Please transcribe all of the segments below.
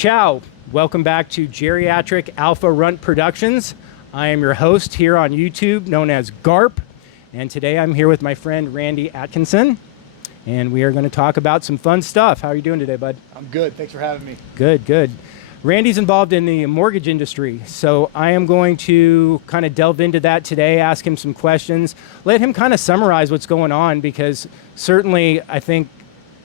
Ciao. Welcome back to Geriatric Alpha Runt Productions. I am your host here on YouTube, known as GARP. And today I'm here with my friend Randy Atkinson. And we are going to talk about some fun stuff. How are you doing today, bud? I'm good. Thanks for having me. Good, good. Randy's involved in the mortgage industry, so I am going to kind of delve into that today, ask him some questions, let him kind of summarize what's going on, because certainly I think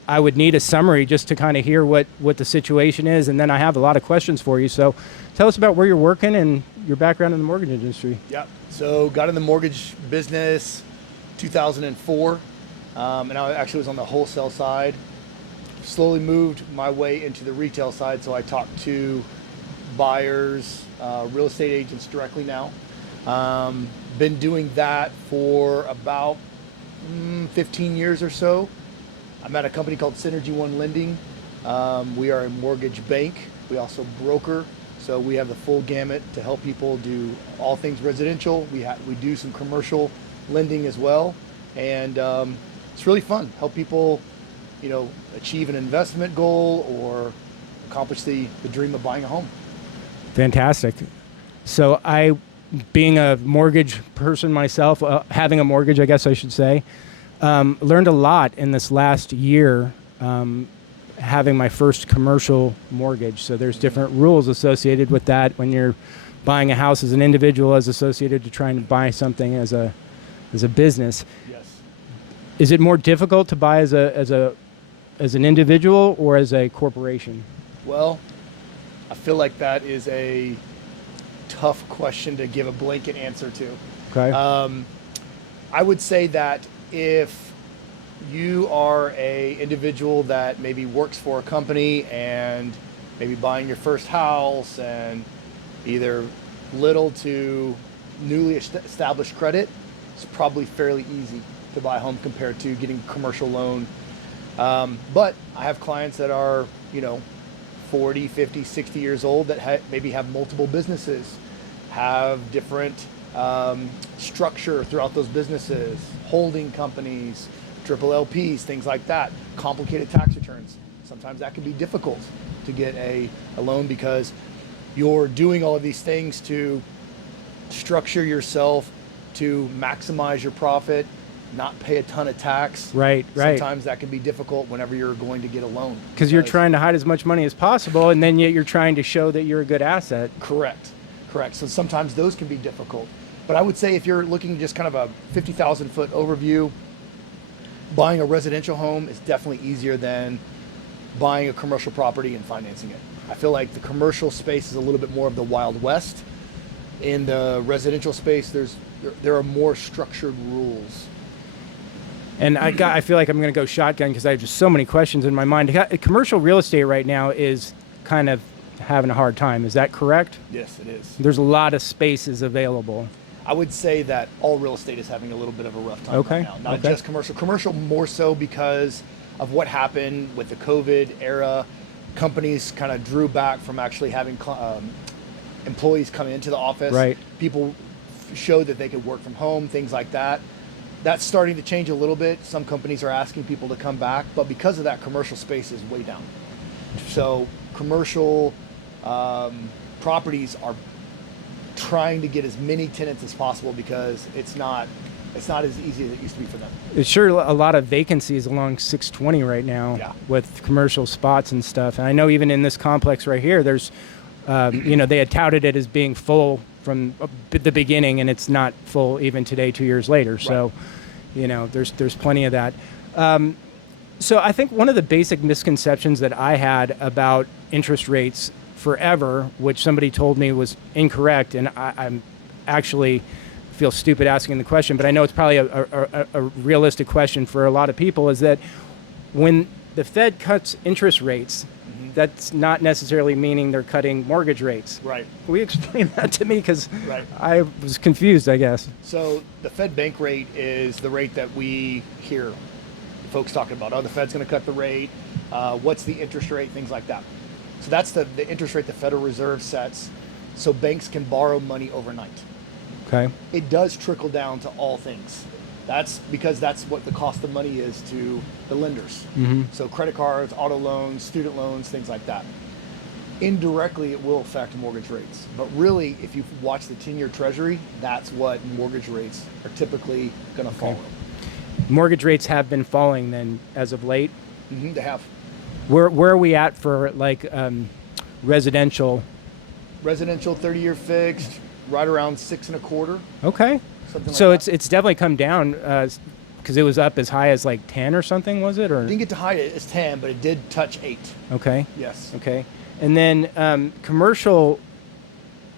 I would need a summary just to kind of hear what the situation is, and then I have a lot of questions for you. So tell us about where you're working and your background in the mortgage industry. Yeah, so got in the mortgage business 2004, and I actually was on the wholesale side. Slowly moved my way into the retail side, so I talk to buyers, real estate agents directly now. Been doing that for about 15 years or so. I'm at a company called Synergy One Lending. We are a mortgage bank. We also broker, so we have the full gamut to help people do all things residential. We do some commercial lending as well, and it's really fun. Help people, achieve an investment goal or accomplish the dream of buying a home. Fantastic. So I, being a mortgage person myself, having a mortgage, I guess I should say, learned a lot in this last year having my first commercial mortgage. So there's different rules associated with that when you're buying a house as an individual as associated to trying to buy something as a business. Yes. Is it more difficult to buy as an individual or as a corporation? Well, I feel like that is a tough question to give a blanket answer to. Okay. I would say that if you are a individual that maybe works for a company and maybe buying your first house and either little to newly established credit, it's probably fairly easy to buy a home compared to getting a commercial loan. But I have clients that are, 40, 50, 60 years old that maybe have multiple businesses, have different structure throughout those businesses, holding companies, triple LPs, things like that, complicated tax returns. Sometimes that can be difficult to get a loan because you're doing all of these things to structure yourself to maximize your profit, not pay a ton of tax. Right. Sometimes that can be difficult whenever you're going to get a loan. Because you're trying to hide as much money as possible, and then yet you're trying to show that you're a good asset. Correct. So sometimes those can be difficult. But I would say if you're looking just kind of a 50,000 foot overview, buying a residential home is definitely easier than buying a commercial property and financing it. I feel like the commercial space is a little bit more of the Wild West. In the residential space, there are more structured rules. And I feel like I'm going to go shotgun because I have just so many questions in my mind. Commercial real estate right now is kind of having a hard time. Is that correct? Yes, it is. There's a lot of spaces available. I would say that all real estate is having a little bit of a rough time right now. Not just commercial. Commercial more so because of what happened with the COVID era. Companies kind of drew back from actually having employees come into the office. Right. People showed that they could work from home, things like that. That's starting to change a little bit. Some companies are asking people to come back, but because of that, commercial space is way down. So commercial properties are trying to get as many tenants as possible because it's not as easy as it used to be for them. There's sure a lot of vacancies along 620 right now with commercial spots and stuff. And I know even in this complex right here, there's, they had touted it as being full from the beginning, and it's not full even today, 2 years later. So, there's plenty of that. So I think one of the basic misconceptions that I had about interest rates forever, which somebody told me was incorrect, and I'm actually feel stupid asking the question, but I know it's probably a realistic question for a lot of people, is that when the Fed cuts interest rates, that's not necessarily meaning they're cutting mortgage rates. Right. Will you explain that to me? Because I was confused, I guess. So the Fed bank rate is the rate that we hear folks talking about. Oh, the Fed's going to cut the rate. What's the interest rate? Things like that. So that's the interest rate the Federal Reserve sets so banks can borrow money overnight. Okay. It does trickle down to all things. That's because that's what the cost of money is to the lenders. Mm-hmm. So credit cards, auto loans, student loans, things like that. Indirectly, it will affect mortgage rates. But really, if you watch the 10-year Treasury, that's what mortgage rates are typically going to follow. Mortgage rates have been falling then as of late. They have. Where are we at for like residential? Residential 30-year fixed, right around 6.25. Okay. Something like So that. it's definitely come down because it was up as high as like 10 or something, was it? Or Didn't get to high as 10, but it did touch 8. okay. Yes. Okay. And then commercial,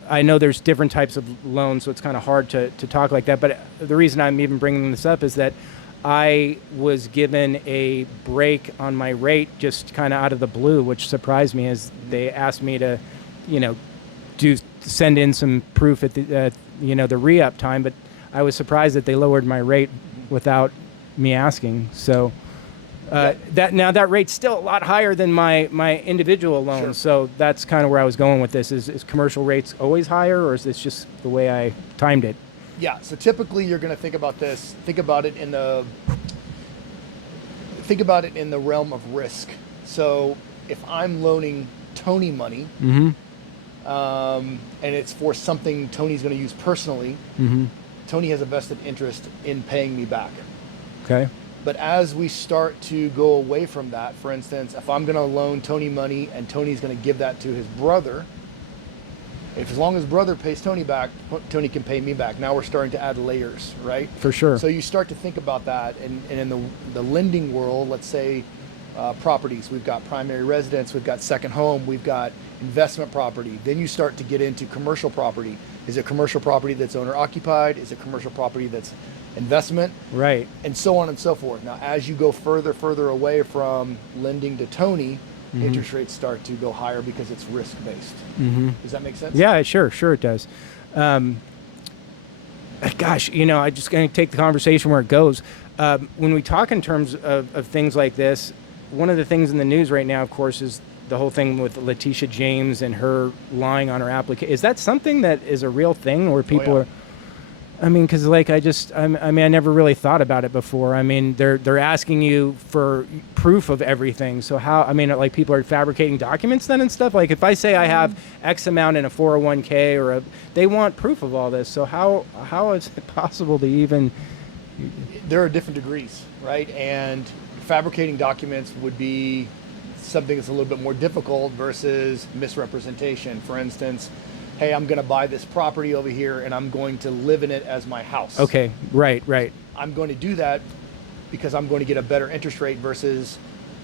I know there's different types of loans, so it's kind of hard to talk like that. But the reason I'm even bringing this up is that I was given a break on my rate just kind of out of the blue, which surprised me as they asked me to, send in some proof at the, the re-up time. But I was surprised that they lowered my rate without me asking. So that rate's still a lot higher than my individual loan. Sure. So that's kind of where I was going with this. Is commercial rates always higher, or is this just the way I timed it? Yeah. So typically, you're going to think about this. Think about it in the realm of risk. So if I'm loaning Tony money, and it's for something Tony's going to use personally, Tony has a vested interest in paying me back. Okay. But as we start to go away from that, for instance, if I'm going to loan Tony money and Tony's going to give that to his brother, as long as brother pays Tony back, Tony can pay me back. Now we're starting to add layers, right? For sure. So you start to think about that. And in the lending world, let's say properties, we've got primary residence, we've got second home, we've got investment property. Then you start to get into commercial property. Is it commercial property that's owner occupied? Is it commercial property that's investment? Right. And so on and so forth. Now, as you go further away from lending to Tony, interest rates start to go higher because it's risk-based. Does that make sense? Yeah, sure it does. Gosh, I'm just going to take the conversation where it goes. When we talk in terms of things like this, one of the things in the news right now, of course, is the whole thing with Letitia James and her lying on her application. Is that something that is a real thing where people are? I mean, because like I never really thought about it before. I mean, they're asking you for proof of everything. So how? I mean, like people are fabricating documents then and stuff. Like if I say I have X amount in a 401k they want proof of all this. So how is it possible to even? There are different degrees, right? And fabricating documents would be something that's a little bit more difficult versus misrepresentation. For instance, hey, I'm going to buy this property over here and I'm going to live in it as my house. Okay, right. I'm going to do that because I'm going to get a better interest rate versus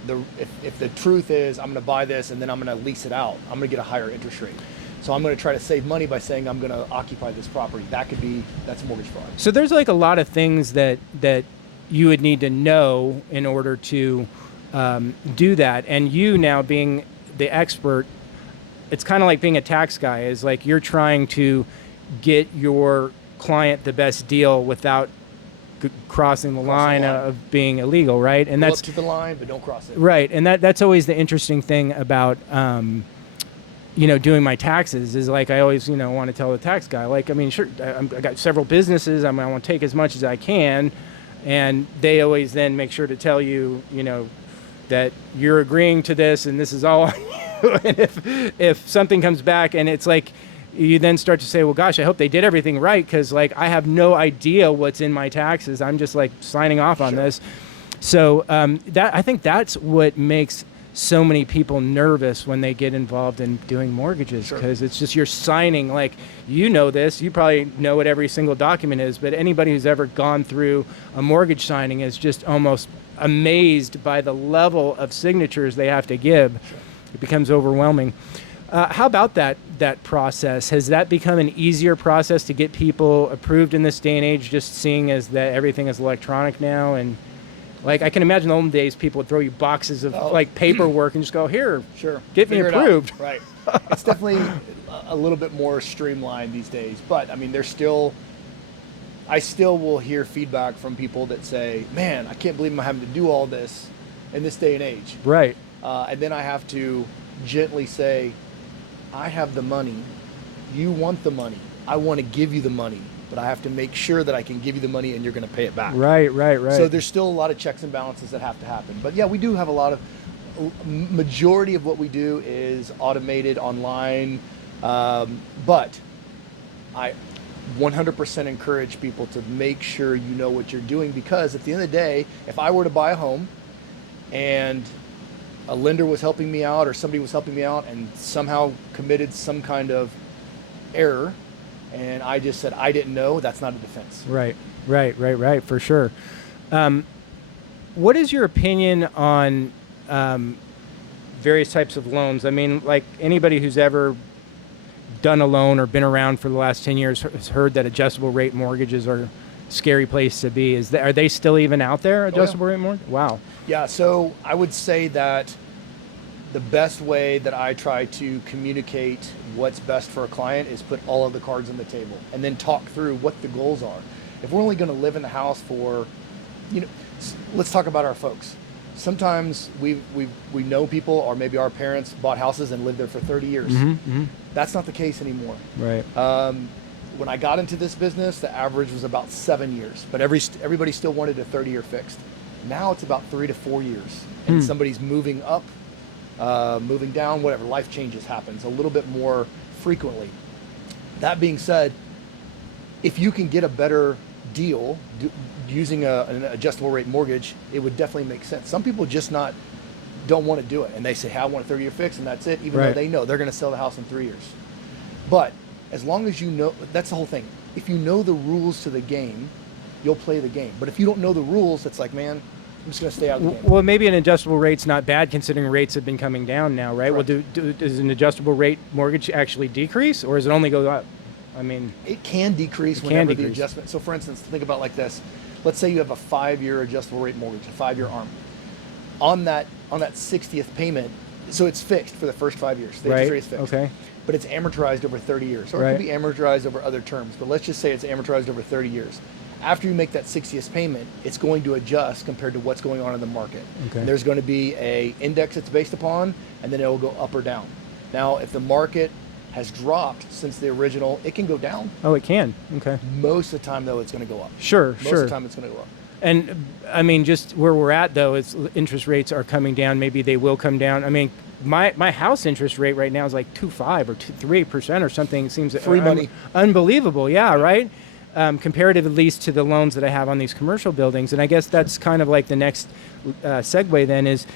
if the truth is I'm going to buy this and then I'm going to lease it out, I'm going to get a higher interest rate. So I'm going to try to save money by saying I'm going to occupy this property. That's mortgage fraud. So there's like a lot of things that you would need to know in order to do that. And you now being the expert, it's kind of like being a tax guy. Is like you're trying to get your client the best deal without crossing the line of being illegal, right? And that's up to the line, but don't cross it. Right, and that's always the interesting thing about doing my taxes is like I always want to tell the tax guy, like, I mean, sure, I got several businesses. I want to take as much as I can, and they always then make sure to tell you, that you're agreeing to this and this is all on you. And if something comes back and it's like, you then start to say, well, gosh, I hope they did everything right because like I have no idea what's in my taxes. I'm just like signing off on this. So I think that's what makes so many people nervous when they get involved in doing mortgages because it's just you're signing like this. You probably know what every single document is, but anybody who's ever gone through a mortgage signing is just almost amazed by the level of signatures they have to give. It becomes overwhelming. How about that process? Has that become an easier process to get people approved in this day and age, just seeing as that everything is electronic now? And like I can imagine the old days, people would throw you boxes of like paperwork and just go, here, get me approved. Right. It's definitely a little bit more streamlined these days. But I mean, I still will hear feedback from people that say, man, I can't believe I'm having to do all this in this day and age. Right. And then I have to gently say, I have the money. You want the money. I want to give you the money, but I have to make sure that I can give you the money and you're going to pay it back. Right. So there's still a lot of checks and balances that have to happen. But yeah, we do have a lot of Majority of what we do is automated online, but I 100% encourage people to make sure you know what you're doing, because at the end of the day, if I were to buy a home and a lender was helping me out or somebody was helping me out and somehow committed some kind of error and I just said I didn't know, that's not a defense. Right, for sure. What is your opinion on various types of loans? I mean, like anybody who's ever done a loan or been around for the last 10 years has heard that adjustable rate mortgages are a scary place to be. Are they still even out there, adjustable rate mortgage? Wow. Yeah, so I would say that the best way that I try to communicate what's best for a client is put all of the cards on the table and then talk through what the goals are. If we're only going to live in the house for, let's talk about our folks. Sometimes we know people, or maybe our parents bought houses and lived there for 30 years. That's not the case anymore. Right. When I got into this business, the average was about 7 years, but everybody still wanted a 30-year fixed. Now it's about 3 to 4 years, and somebody's moving up, moving down, whatever, life changes happens a little bit more frequently. That being said, if you can get a better deal using an adjustable rate mortgage, it would definitely make sense. Some people just don't want to do it, and they say, hey, I want a 30-year fix, and that's it, even though they know they're going to sell the house in 3 years. But as long as you know, that's the whole thing. If you know the rules to the game, you'll play the game. But if you don't know the rules, it's like, man, I'm just going to stay out of the game. Well, maybe an adjustable rate's not bad considering rates have been coming down now, right? Correct. Well, does an adjustable rate mortgage actually decrease, or does it only go up? I mean, it can decrease whenever the adjustment. So for instance, think about it like this. Let's say you have a 5-year adjustable rate mortgage, a 5-year ARM. On that 60th payment, so it's fixed for the first 5 years. The interest rate is fixed. Okay. But it's amortized over 30 years. Or it can be amortized over other terms. But let's just say it's amortized over 30 years. After you make that 60th payment, it's going to adjust compared to what's going on in the market. Okay. And there's going to be a index it's based upon, and then it will go up or down. Now, if the market has dropped since the original, it can go down. Oh, it can. Okay. Most of the time, though, it's going to go up. Sure. Most of the time, it's going to go up. And I mean, just where we're at though, is interest rates are coming down. Maybe they will come down. I mean, my house interest rate right now is like 2.5 or 3% or something. It seems free money. Unbelievable. Yeah. Right. Comparative, at least, to the loans that I have on these commercial buildings. And I guess that's kind of like the next segue then is,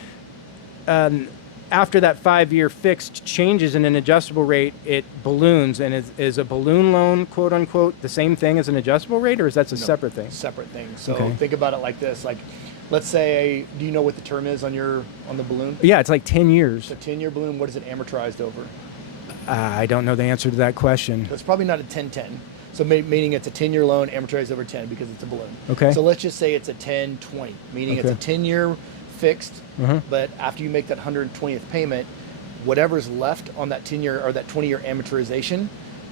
after that 5-year fixed changes in an adjustable rate, it balloons. And is a balloon loan, quote unquote, the same thing as an adjustable rate, or is that a separate thing? Separate thing. So think about it like this. Like, let's say, do you know what the term is on the balloon? Yeah, it's like 10 years. It's a 10-year balloon. What is it amortized over? I don't know the answer to that question. It's probably not a 10-10. So meaning it's a 10-year loan amortized over 10 because it's a balloon. Okay. So let's just say it's a 10-20, meaning it's a 10-year fixed, but after you make that 120th payment, whatever's left on that 10-year or that 20-year amortization,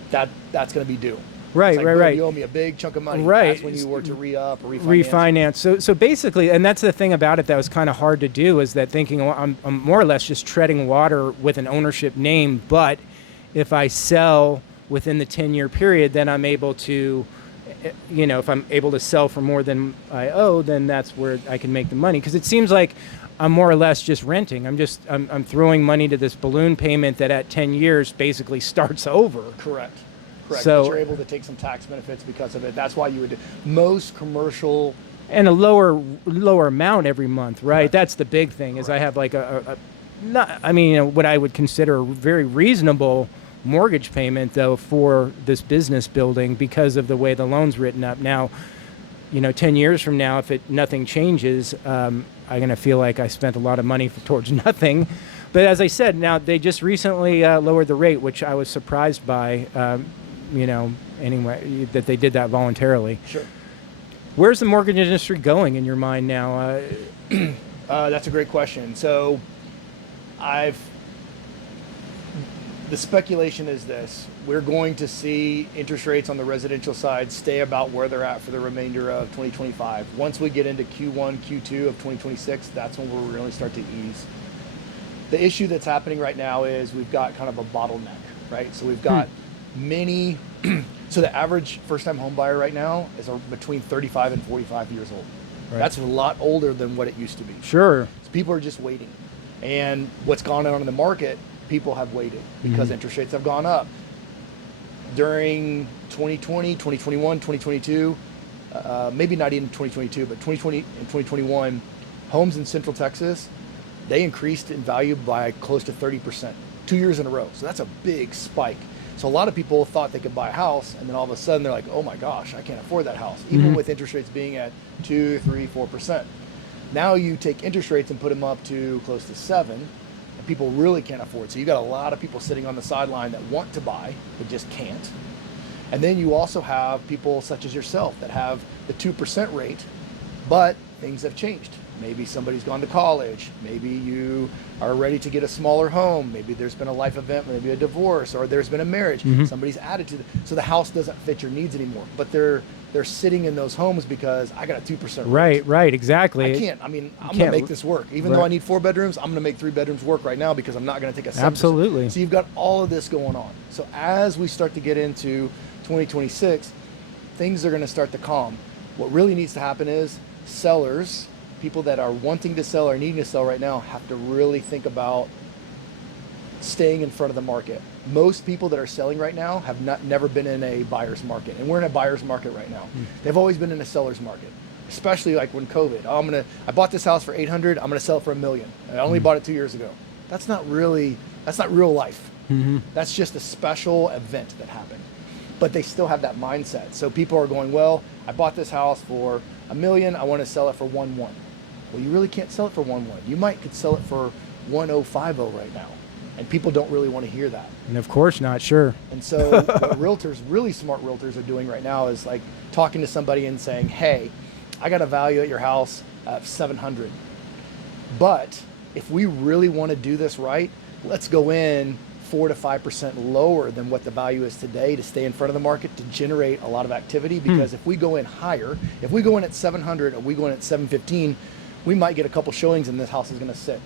that's going to be due. Right, like, right. You owe me a big chunk of money. Right. That's when you were to re-up or refinance. So basically, and that's the thing about it that was kind of hard to do, is that thinking, well, I'm more or less just treading water with an ownership name, but if I sell within the 10-year period, then I'm able to, if I'm able to sell for more than I owe, then that's where I can make the money. Because it seems like I'm more or less just renting. I'm throwing money to this balloon payment that at 10 years basically starts over. Correct. So but you're able to take some tax benefits because of it. That's why you would do most commercial. And a lower amount every month, right? Correct. That's the big thing. Is I have like what I would consider a very reasonable mortgage payment though for this business building because of the way the loan's written up. Now, 10 years from now, if nothing changes, I'm going to feel like I spent a lot of money towards nothing. But as I said, now they just recently lowered the rate, which I was surprised by, anyway, that they did that voluntarily. Sure. Where's the mortgage industry going in your mind now? That's a great question. So the speculation is this: we're going to see interest rates on the residential side stay about where they're at for the remainder of 2025. Once we get into Q1, Q2 of 2026, that's when we'll really start to ease. The issue that's happening right now is we've got kind of a bottleneck, right? So we've got many, so the average first-time home buyer right now is between 35 and 45 years old. Right. That's a lot older than what it used to be. Sure. So people are just waiting. And what's gone on in the market, people have waited because interest rates have gone up. During 2020, 2021, 2022, maybe not even 2022, but 2020 and 2021, homes in Central Texas, they increased in value by close to 30%, 2 years in a row. So that's a big spike. So a lot of people thought they could buy a house, and then all of a sudden they're like, oh my gosh, I can't afford that house, even with interest rates being at 2, 3, 4%. Now you take interest rates and put them up to close to 7, and people really can't afford. So you got a lot of people sitting on the sideline that want to buy, but just can't. And then you also have people such as yourself that have the 2% rate, but things have changed. Maybe somebody's gone to college. Maybe you are ready to get a smaller home. Maybe there's been a life event, maybe a divorce, or there's been a marriage. Somebody's added to so the house doesn't fit your needs anymore. But they're sitting in those homes because I got a 2% rate. Right, exactly. I can't. I mean, I'm going to make this work. Even though I need 4 bedrooms, I'm going to make 3 bedrooms work right now because I'm not going to take a 7%. Absolutely. So you've got all of this going on. So as we start to get into 2026, things are going to start to calm. What really needs to happen is sellers, people that are wanting to sell or needing to sell right now, have to really think about staying in front of the market. Most people that are selling right now have never been in a buyer's market, and we're in a buyer's market right now. They've always been in a seller's market, especially like when COVID. I bought this house for $800. I'm gonna sell it for $1 million. I only bought it 2 years ago. That's not real life. That's just a special event that happened. But they still have that mindset. So people are going, well, I bought this house for $1 million. I want to sell it for 1.1. Well, you really can't sell it for 1.1. You could sell it for 1.050 right now. And people don't really want to hear that. And of course not, sure. And so what realtors, really smart realtors, are doing right now is like talking to somebody and saying, hey, I got a value at your house of 700. But if we really want to do this right, let's go in 4 to 5% lower than what the value is today to stay in front of the market, to generate a lot of activity. Because if we go in higher, if we go in at 700 or we go in at 715, we might get a couple showings and this house is going to sit.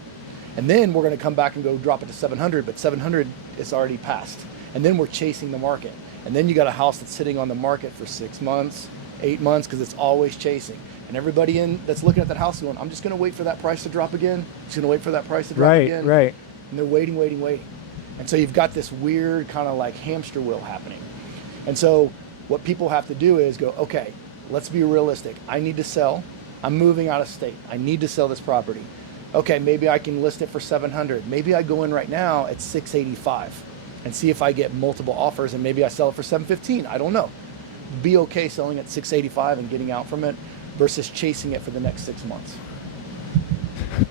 And then we're going to come back and go drop it to 700, but 700 is already passed. And then we're chasing the market. And then you got a house that's sitting on the market for 6 months, 8 months, because it's always chasing. And everybody that's looking at that house going, I'm just going to wait for that price to drop again. Just going to wait for that price to drop again. Right. And they're waiting. And so you've got this weird kind of like hamster wheel happening. And so what people have to do is go, okay, let's be realistic. I need to sell. I'm moving out of state. I need to sell this property. Okay, maybe I can list it for 700. Maybe I go in right now at 685 and see if I get multiple offers, and maybe I sell it for 715. I don't know. Be okay selling at 685 and getting out from it versus chasing it for the next 6 months.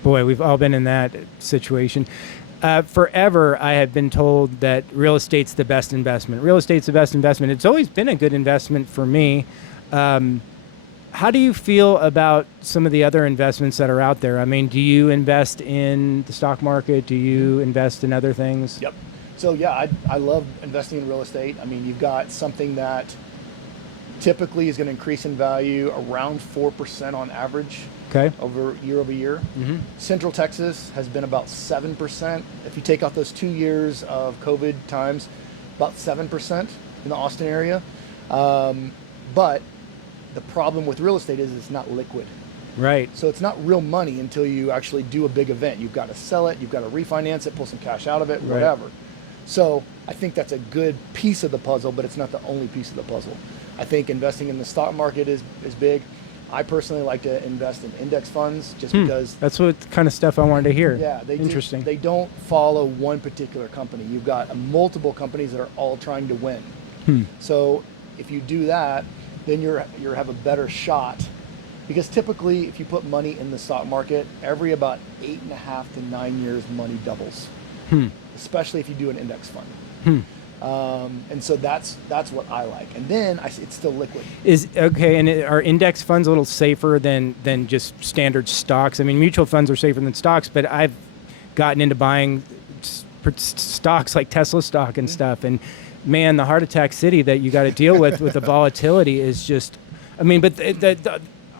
Boy, we've all been in that situation. Forever, I have been told that real estate's the best investment. Real estate's the best investment. It's always been a good investment for me. How do you feel about some of the other investments that are out there? I mean, do you invest in the stock market? Do you invest in other things? Yep. So yeah, I love investing in real estate. I mean, you've got something that typically is going to increase in value around 4% on average. Okay. Over year. Central Texas has been about 7%. If you take out those 2 years of COVID times, about 7% in the Austin area. But the problem with real estate is it's not liquid. Right. So it's not real money until you actually do a big event. You've got to sell it, you've got to refinance it, pull some cash out of it, whatever. Right. So I think that's a good piece of the puzzle, but it's not the only piece of the puzzle. I think investing in the stock market is big. I personally like to invest in index funds just because... That's what kind of stuff I wanted to hear. Yeah. Interesting. They don't follow one particular company. You've got multiple companies that are all trying to win. So if you do that, then you have a better shot. Because typically, if you put money in the stock market, every about 8.5 to 9 years, money doubles. Especially if you do an index fund. And so that's what I like. And then it's still liquid. Are index funds a little safer than just standard stocks? I mean, mutual funds are safer than stocks, but I've gotten into buying stocks like Tesla stock and stuff. And man, the heart attack city that you got to deal with the volatility is just, I mean, but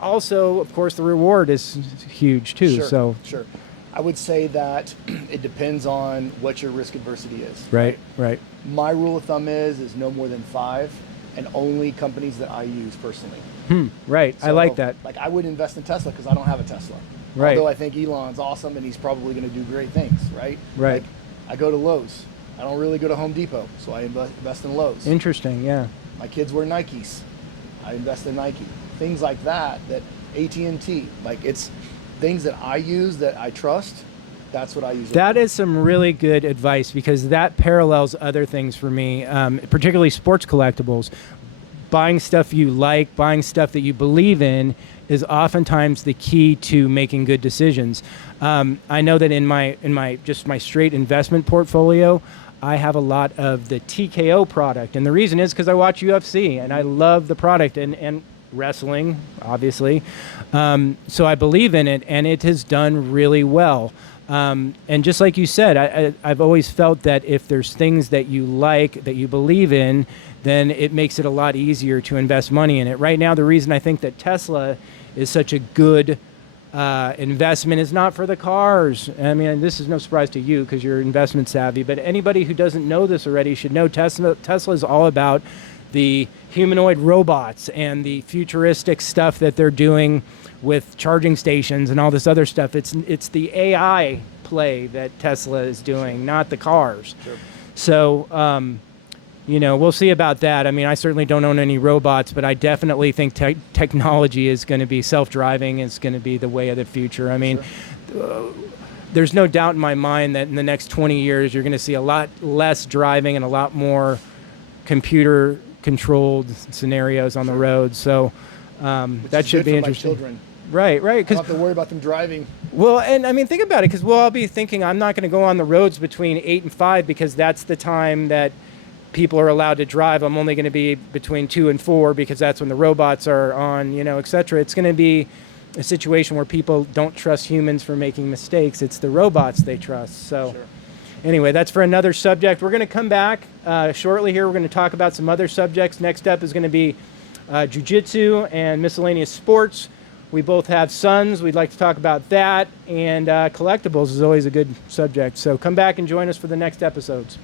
also, of course, the reward is huge too. Sure. I would say that it depends on what your risk adversity is. Right. My rule of thumb is no more than 5, and only companies that I use personally. Right. So, I like that. Like I would invest in Tesla because I don't have a Tesla. Right. Although I think Elon's awesome and he's probably going to do great things, right? Right. Like, I go to Lowe's. I don't really go to Home Depot, so I invest in Lowe's. Interesting. Yeah. My kids wear Nikes. I invest in Nike. Things like that, AT&T, like it's things that I use that I trust. That's what I use. That is some really good advice, because that parallels other things for me, particularly sports collectibles. Buying stuff you like, buying stuff that you believe in is oftentimes the key to making good decisions. I know that in my straight investment portfolio, I have a lot of the TKO product, and the reason is because I watch UFC and I love the product and wrestling, obviously. So I believe in it, and it has done really well. And just like you said, I've always felt that if there's things that you like, that you believe in, then it makes it a lot easier to invest money in it. Right now, the reason I think that Tesla is such a good investment is not for the cars. I mean, this is no surprise to you because you're investment savvy, but anybody who doesn't know this already should know Tesla is all about the humanoid robots and the futuristic stuff that they're doing with charging stations and all this other stuff. It's the AI play that Tesla is doing, not the cars. Sure. So, we'll see about that. I mean, I certainly don't own any robots, but I definitely think technology is going to be self-driving. Is going to be the way of the future. I mean, there's no doubt in my mind that in the next 20 years, you're going to see a lot less driving and a lot more computer-controlled scenarios on the road. So that should be interesting. My children. Right. I don't have to worry about them driving. Well, and I mean, think about it, because we'll all be thinking, I'm not going to go on the roads between 8 and 5 because that's the time that people are allowed to drive. I'm only going to be between 2 and 4 because that's when the robots are on, et cetera. It's going to be a situation where people don't trust humans for making mistakes. It's the robots they trust. So anyway, that's for another subject. We're going to come back shortly here. We're going to talk about some other subjects. Next up is going to be jiu-jitsu and miscellaneous sports. We both have sons. We'd like to talk about that. And collectibles is always a good subject. So come back and join us for the next episodes.